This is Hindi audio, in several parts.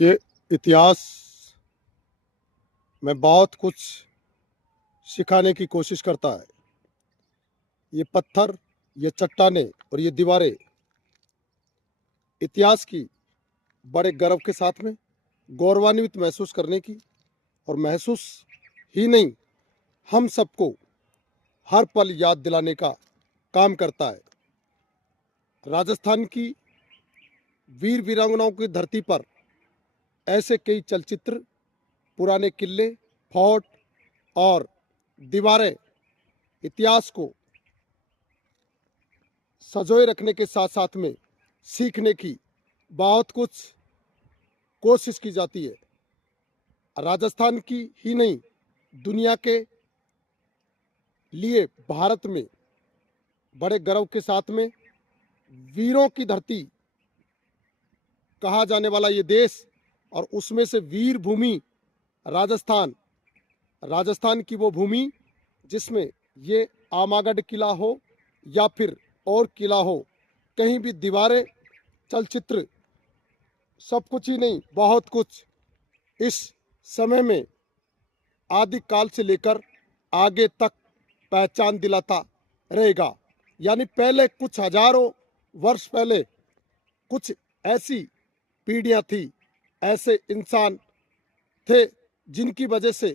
ये इतिहास में बहुत कुछ सिखाने की कोशिश करता है। ये पत्थर, ये चट्टानें और ये दीवारें इतिहास की बड़े गर्व के साथ में गौरवान्वित महसूस करने की और महसूस ही नहीं, हम सबको हर पल याद दिलाने का काम करता है। राजस्थान की वीर वीरांगनाओं की धरती पर ऐसे कई चलचित्र, पुराने किले, फोर्ट और दीवारें इतिहास को सजोए रखने के साथ साथ में सीखने की बहुत कुछ कोशिश की जाती है। राजस्थान की ही नहीं, दुनिया के लिए भारत में बड़े गर्व के साथ में वीरों की धरती कहा जाने वाला ये देश, और उसमें से वीर भूमि राजस्थान, राजस्थान की वो भूमि जिसमें ये आमागढ़ किला हो या फिर और किला हो, कहीं भी दीवारें, चलचित्र, सब कुछ ही नहीं, बहुत कुछ इस समय में आदिकाल से लेकर आगे तक पहचान दिलाता रहेगा। यानी पहले कुछ हजारों वर्ष पहले कुछ ऐसी पीढ़ियां थी, ऐसे इंसान थे जिनकी वजह से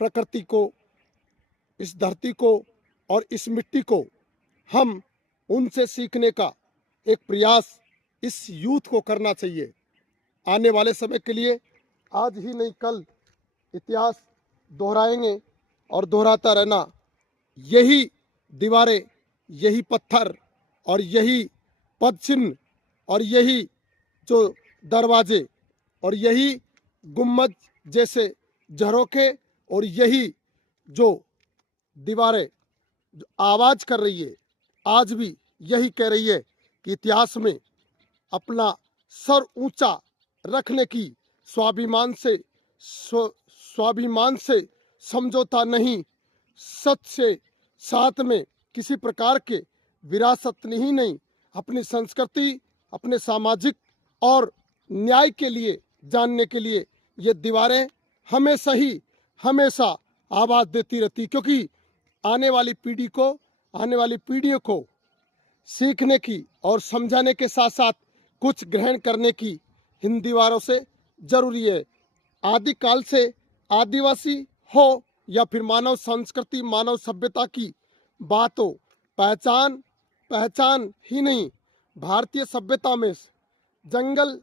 प्रकृति को, इस धरती को और इस मिट्टी को हम उनसे सीखने का एक प्रयास इस यूथ को करना चाहिए। आने वाले समय के लिए आज ही नहीं कल इतिहास दोहराएंगे और दोहराता रहना। यही दीवारें, यही पत्थर और यही पद चिन्ह और यही जो दरवाजे और यही गुम्बद जैसे झरोखे और यही जो दीवारें जो आवाज कर रही है, आज भी यही कह रही है कि इतिहास में अपना सर ऊंचा रखने की स्वाभिमान से समझौता नहीं, सच से साथ में किसी प्रकार के विरासत ही नहीं, अपनी संस्कृति, अपने सामाजिक और न्याय के लिए जानने के लिए ये दीवारें हमेशा आवाज देती रहती, क्योंकि आने वाली पीढ़ी को, आने वाली पीढ़ियों को सीखने की और समझाने के साथ साथ कुछ ग्रहण करने की इन दीवारों से जरूरी है। आदिकाल से आदिवासी हो या फिर मानव संस्कृति, मानव सभ्यता की बात हो, पहचान ही नहीं, भारतीय सभ्यता में जंगल